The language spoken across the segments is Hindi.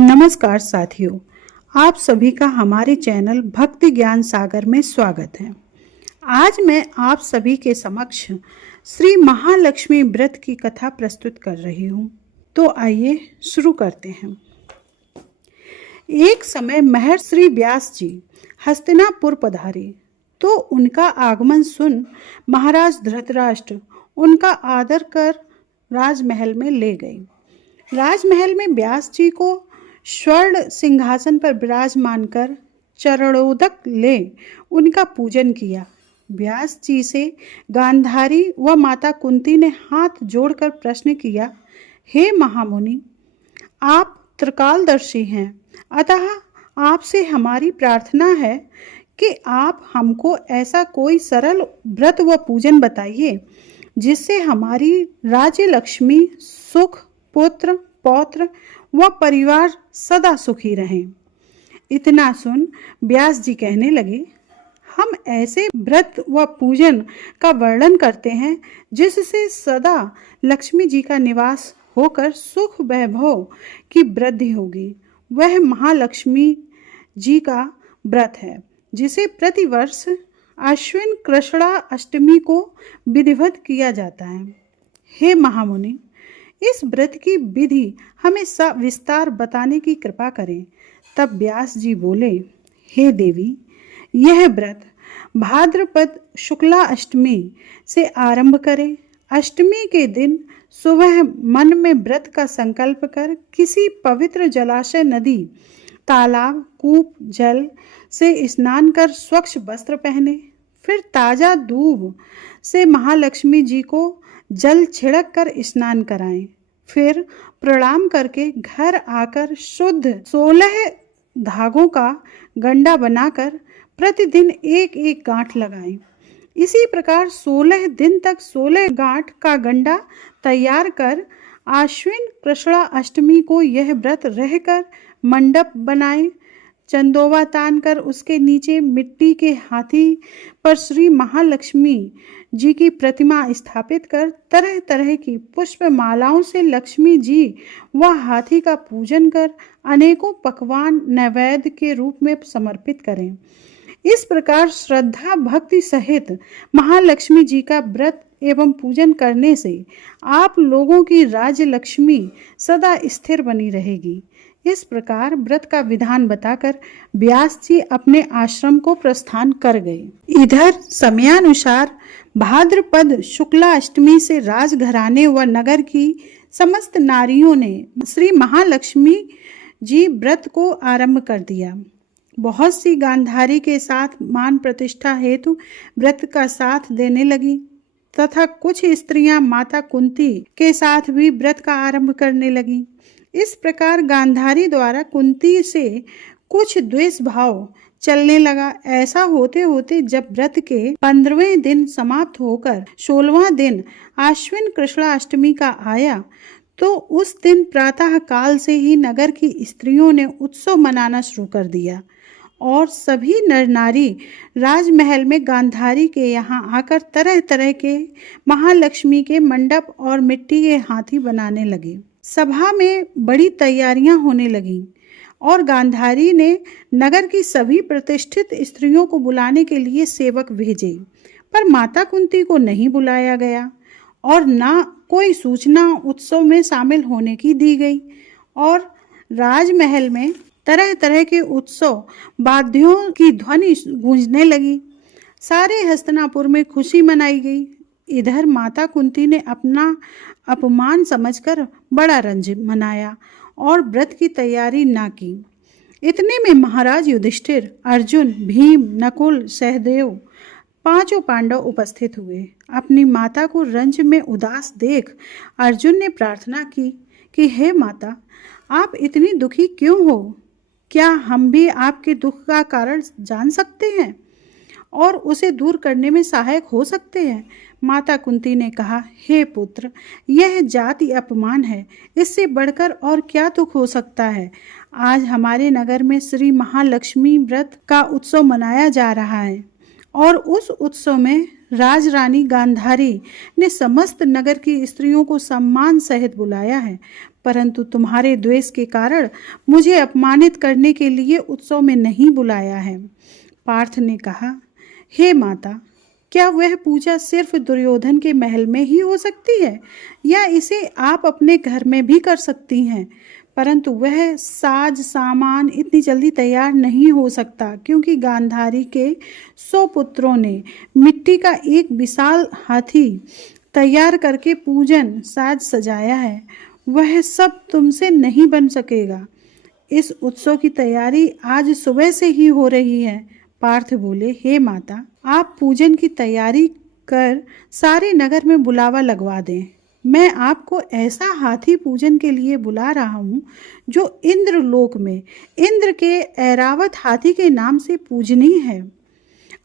नमस्कार साथियों, आप सभी का हमारे चैनल भक्ति ज्ञान सागर में स्वागत है। आज मैं आप सभी के समक्ष श्री महालक्ष्मी व्रत की कथा प्रस्तुत कर रही हूँ। तो आइए शुरू करते हैं। एक समय महर्षि व्यास जी हस्तिनापुर पधारे तो उनका आगमन सुन महाराज धृतराष्ट्र उनका आदर कर राजमहल में ले गए। राजमहल में व्यास जी को स्वर्ण सिंहासन पर विराजमान कर चरणोदक ले उनका पूजन किया। व्यास जी से गांधारी व माता कुंती ने हाथ जोड़कर प्रश्न किया, हे महामुनि, आप त्रिकालदर्शी हैं, अतः आपसे हमारी प्रार्थना है कि आप हमको ऐसा कोई सरल व्रत व पूजन बताइए जिससे हमारी राज्य लक्ष्मी, सुख, पुत्र, पौत्र व परिवार सदा सुखी रहें। इतना सुन व्यास जी कहने लगे, हम ऐसे व्रत व पूजन का वर्णन करते हैं जिससे सदा लक्ष्मी जी का निवास होकर सुख वैभव की वृद्धि होगी। वह महालक्ष्मी जी का व्रत है जिसे प्रतिवर्ष आश्विन कृष्णा अष्टमी को विधिवत किया जाता है। हे महामुनि, इस व्रत की विधि हमें विस्तार बताने की कृपा करें। तब व्यास जी बोले, हे देवी, यह व्रत भाद्रपद शुक्ला अष्टमी से आरंभ करें। अष्टमी के दिन सुबह मन में व्रत का संकल्प कर किसी पवित्र जलाशय, नदी, तालाब, कूप जल से स्नान कर स्वच्छ वस्त्र पहने। फिर ताजा दूब से महालक्ष्मी जी को जल छिड़क कर स्नान कराएं। फिर प्रणाम करके घर आकर शुद्ध 16 धागों का गंडा बनाकर प्रतिदिन एक एक गांठ लगाएं। इसी प्रकार 16 दिन तक 16 गांठ का गंडा तैयार कर आश्विन कृष्णा अष्टमी को यह व्रत रहकर मंडप बनाएं। चंदोवा तान कर उसके नीचे मिट्टी के हाथी पर श्री महालक्ष्मी जी की प्रतिमा स्थापित कर तरह तरह की पुष्प मालाओं से लक्ष्मी जी व हाथी का पूजन कर अनेकों पकवान नैवेद्य के रूप में समर्पित करें। इस प्रकार श्रद्धा भक्ति सहित महालक्ष्मी जी का व्रत एवं पूजन करने से आप लोगों की राज्य लक्ष्मी सदा स्थिर बनी रहेगी। इस प्रकार व्रत का विधान बताकर व्यास जी अपने आश्रम को प्रस्थान कर गए। इधर समयानुसार भाद्रपद शुक्ला अष्टमी से राजघराने व नगर की समस्त नारियों ने श्री महालक्ष्मी जी व्रत को आरंभ कर दिया। बहुत सी गांधारी के साथ मान प्रतिष्ठा हेतु व्रत का साथ देने लगी तथा कुछ स्त्रियां माता कुंती के साथ भी व्रत का आरंभ करने लगी। इस प्रकार गांधारी द्वारा कुंती से कुछ द्वेष भाव चलने लगा। ऐसा होते होते जब व्रत के 15वें दिन समाप्त होकर 16वां दिन आश्विन कृष्णा अष्टमी का आया तो उस दिन प्रातः काल से ही नगर की स्त्रियों ने उत्सव मनाना शुरू कर दिया और सभी नर नारी राजमहल में गांधारी के यहाँ आकर तरह तरह के महालक्ष्मी के मंडप और मिट्टी के हाथी बनाने लगे। सभा में बड़ी तैयारियां होने लगीं और गांधारी ने नगर की सभी प्रतिष्ठित स्त्रियों को बुलाने के लिए सेवक भेजे, पर माता कुंती को नहीं बुलाया गया और न कोई सूचना उत्सव में शामिल होने की दी गई। और राजमहल में तरह तरह के उत्सव वाद्यों की ध्वनि गूंजने लगी। सारे हस्तिनापुर में खुशी मनाई गई। इधर माता कुंती ने अपना अपमान समझकर बड़ा रंज मनाया और व्रत की तैयारी ना की। इतने में महाराज युधिष्ठिर, अर्जुन, भीम, नकुल, सहदेव पांचों पांडव उपस्थित हुए। अपनी माता को रंज में उदास देख अर्जुन ने प्रार्थना की कि हे माता, आप इतनी दुखी क्यों हो? क्या हम भी आपके दुख का कारण जान सकते हैं और उसे दूर करने में सहायक हो सकते हैं? माता कुंती ने कहा, हे पुत्र, यह जाति अपमान है, इससे बढ़कर और क्या दुख हो सकता है? आज हमारे नगर में श्री महालक्ष्मी व्रत का उत्सव मनाया जा रहा है और उस उत्सव में राजरानी गांधारी ने समस्त नगर की स्त्रियों को सम्मान सहित बुलाया है, परंतु तुम्हारे द्वेष के कारण मुझे अपमानित करने के लिए उत्सव में नहीं बुलाया है। पार्थ ने कहा, हे माता, क्या वह पूजा सिर्फ दुर्योधन के महल में ही हो सकती है या इसे आप अपने घर में भी कर सकती हैं? परंतु वह साज सामान इतनी जल्दी तैयार नहीं हो सकता, क्योंकि गांधारी के 100 पुत्रों ने मिट्टी का एक विशाल हाथी तैयार करके पूजन साज सजाया है। वह सब तुमसे नहीं बन सकेगा। इस उत्सव की तैयारी आज सुबह से ही हो रही है। पार्थ बोले, हे माता, आप पूजन की तैयारी कर सारे नगर में बुलावा लगवा दें। मैं आपको ऐसा हाथी पूजन के लिए बुला रहा हूँ जो इंद्रलोक में इंद्र के ऐरावत हाथी के नाम से पूजनीय है।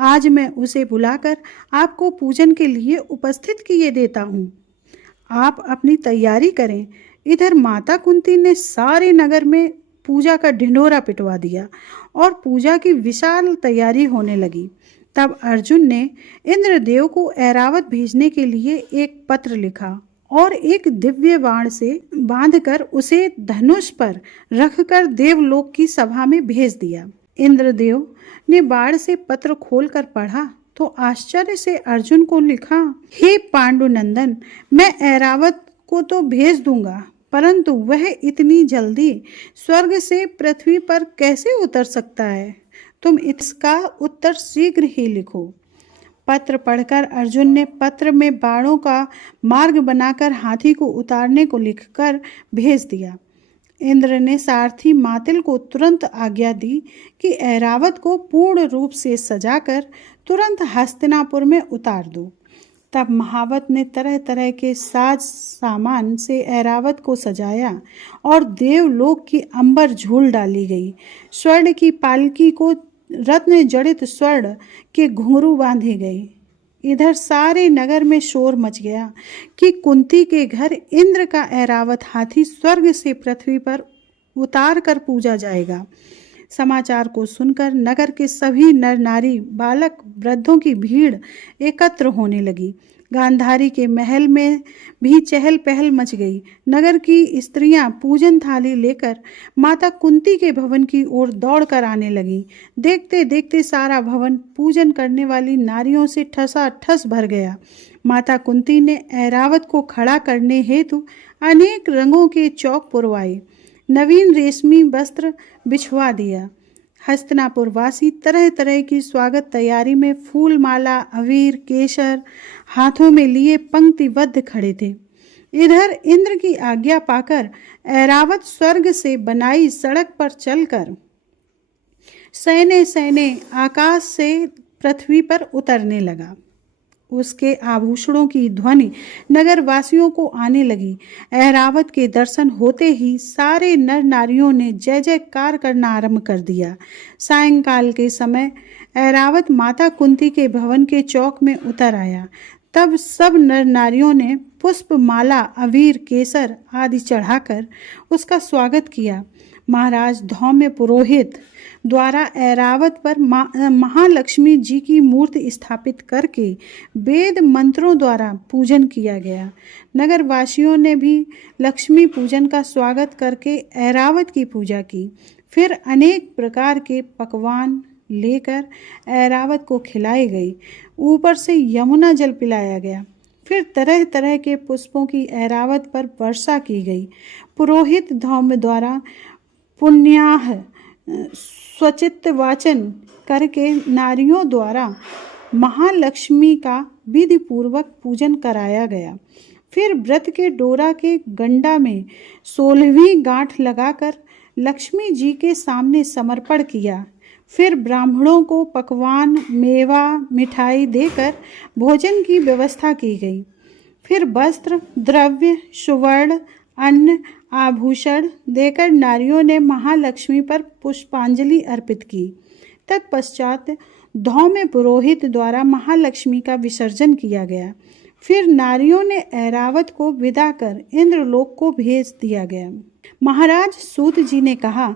आज मैं उसे बुलाकर आपको पूजन के लिए उपस्थित किए देता हूँ। आप अपनी तैयारी करें। इधर माता कुंती ने सारे नगर में पूजा का ढिंढोरा पिटवा दिया और पूजा की विशाल तैयारी होने लगी। तब अर्जुन ने इंद्रदेव को ऐरावत भेजने के लिए एक पत्र लिखा और एक दिव्य बाण से बांधकर उसे धनुष पर रखकर देवलोक की सभा में भेज दिया। इंद्रदेव ने बाण से पत्र खोलकर पढ़ा तो आश्चर्य से अर्जुन को लिखा, हे पांडुनंदन, मैं ऐरावत को तो भेज दूंगा, परंतु वह इतनी जल्दी स्वर्ग से पृथ्वी पर कैसे उतर सकता है? तुम इसका उत्तर शीघ्र ही लिखो। पत्र पढ़कर अर्जुन ने पत्र में बाणों का मार्ग बनाकर हाथी को उतारने को लिखकर भेज दिया। इंद्र ने सारथी मातिल को तुरंत आज्ञा दी कि ऐरावत को पूर्ण रूप से सजाकर तुरंत हस्तिनापुर में उतार दो। तब महावत ने तरह तरह के साज सामान से ऐरावत को सजाया और देवलोक की अंबर झूल डाली गई। स्वर्ण की पालकी को रत्न जड़ित स्वर्ण के घुंघरू बांधे गए। इधर सारे नगर में शोर मच गया कि कुंती के घर इंद्र का ऐरावत हाथी स्वर्ग से पृथ्वी पर उतार कर पूजा जाएगा। समाचार को सुनकर नगर के सभी नर नारी बालक वृद्धों की भीड़ एकत्र होने लगी। गांधारी के महल में भी चहल पहल मच गई। नगर की स्त्रियां पूजन थाली लेकर माता कुंती के भवन की ओर दौड़कर आने लगी। देखते देखते सारा भवन पूजन करने वाली नारियों से ठसाठस भर गया। माता कुंती ने ऐरावत को खड़ा करने हेतु अनेक रंगों के चौक पुरवाए, नवीन रेशमी वस्त्र बिछवा दिया। हस्तिनापुर वासी तरह तरह की स्वागत तैयारी में फूल माला, अबीर, केसर हाथों में लिए पंक्तिबद्ध खड़े थे। इधर इंद्र की आज्ञा पाकर ऐरावत स्वर्ग से बनाई सड़क पर चलकर सैने सैने आकाश से पृथ्वी पर उतरने लगा। उसके आभूषणों की ध्वनि नगर वासियों को आने लगी। ऐरावत के दर्शन होते ही सारे नर नारियों ने जय जयकार करना आरंभ कर दिया। सायंकाल के समय ऐरावत माता कुंती के भवन के चौक में उतर आया। तब सब नर नारियों ने पुष्प माला, अबीर, केसर आदि चढ़ाकर उसका स्वागत किया। महाराज धौम्य पुरोहित द्वारा ऐरावत पर महालक्ष्मी जी की मूर्ति स्थापित करके वेद मंत्रों द्वारा पूजन किया गया। नगर वासियों ने भी लक्ष्मी पूजन का स्वागत करके ऐरावत की पूजा की। फिर अनेक प्रकार के पकवान लेकर ऐरावत को खिलाई गई। ऊपर से यमुना जल पिलाया गया। फिर तरह तरह के पुष्पों की ऐरावत पर वर्षा की गई। पुरोहित धौम्य द्वारा पुण्याह स्वचित्त वाचन करके नारियों द्वारा महालक्ष्मी का विधि पूर्वक पूजन कराया गया। फिर व्रत के डोरा के गंडा में 16वीं गांठ लगाकर लक्ष्मी जी के सामने समर्पण किया। फिर ब्राह्मणों को पकवान, मेवा, मिठाई देकर भोजन की व्यवस्था की गई। फिर वस्त्र, द्रव्य, सुवर्ण, अन्न, आभूषण देकर नारियों ने महालक्ष्मी पर पुष्पांजलि अर्पित की। तत्पश्चात धौम्य पुरोहित द्वारा महालक्ष्मी का विसर्जन किया गया। फिर नारियों ने ऐरावत को विदा कर इंद्रलोक को भेज दिया गया। महाराज सूत जी ने कहा,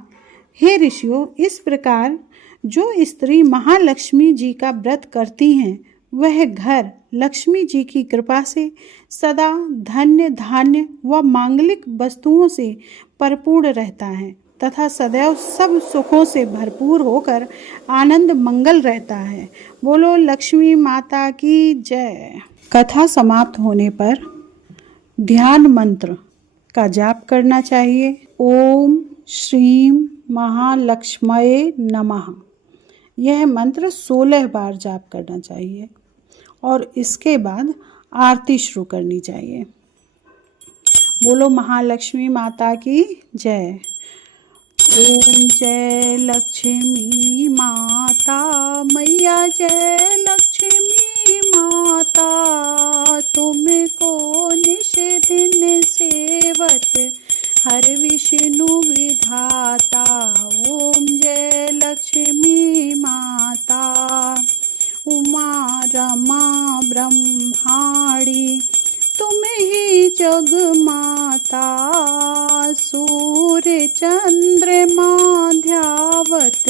हे ऋषियों, इस प्रकार जो स्त्री महालक्ष्मी जी का व्रत करती हैं वह घर लक्ष्मी जी की कृपा से सदा धन्य धान्य व मांगलिक वस्तुओं से परिपूर्ण रहता है तथा सदैव सब सुखों से भरपूर होकर आनंद मंगल रहता है। बोलो लक्ष्मी माता की जय। कथा समाप्त होने पर ध्यान मंत्र का जाप करना चाहिए। ओम श्रीम महालक्ष्मये नमः। यह मंत्र 16 बार जाप करना चाहिए और इसके बाद आरती शुरू करनी चाहिए। बोलो महालक्ष्मी माता की जय। ओम जय लक्ष्मी माता मैया जय लक्ष्मी माता, तुमको निश दिन सेवत हर विष्णु विधाता। ओम जय लक्ष्मी माता उमा रमा ब्रह्माणी, तुम ही जग माता। सूर्य चंद्रमा ध्यावत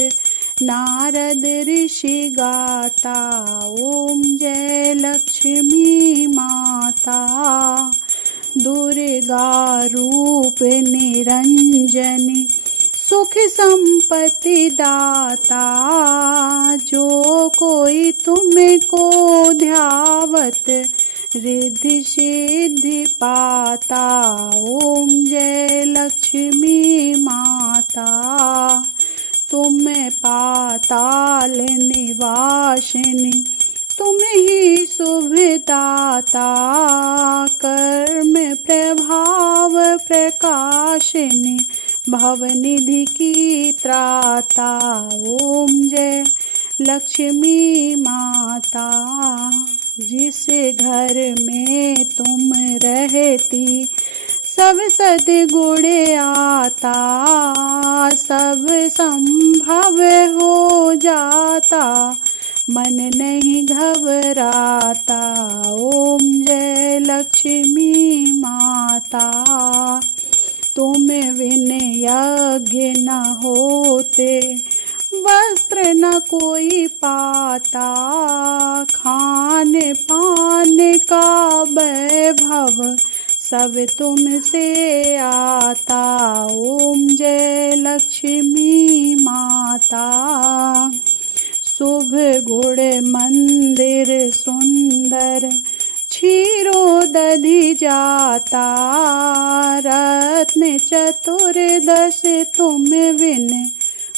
नारद ऋषि गाता। ओम जय लक्ष्मी माता दुर्गा रूप निरंजनी, सुख संपत्ति दाता। जो कोई तुमको ध्यावत रिद्धि सिद्धि पाता। ओम जय लक्ष्मी माता तुम पाताल निवासिनी, तुम ही शुभदाता। कर्म प्रभाव प्रकाशिनी, भवनिधि की त्राता। ओम जय लक्ष्मी माता जिस घर में तुम रहती, सब सद्गुण आता। सब संभव हो जाता, मन नहीं घबराता। ओम जय लक्ष्मी माता तुम बिन यज्ञ न होते, वस्त्र न कोई पाता। खान पान का वैभव सब तुमसे आता। ओम जय लक्ष्मी माता शुभ गुण मंदिर सुंदर, क्षीरो दधि जाता। रत्न चतुर्दश तुम बिन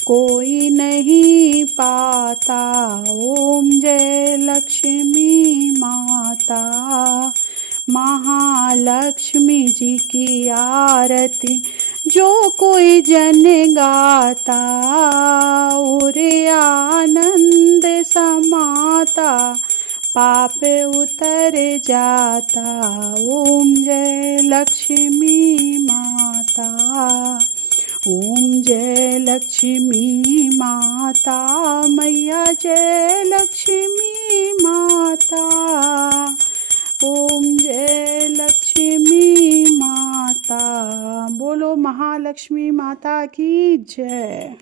कोई नहीं पाता। ओम जय लक्ष्मी माता महालक्ष्मी जी की आरती जो कोई जन गाता। और आनंद समाता, पाप उतर जाता। ओम जय लक्ष्मी माता ओम जय लक्ष्मी माता मैया जय लक्ष्मी माता। ओम जय लक्ष्मी माता। बोलो महालक्ष्मी माता की जय।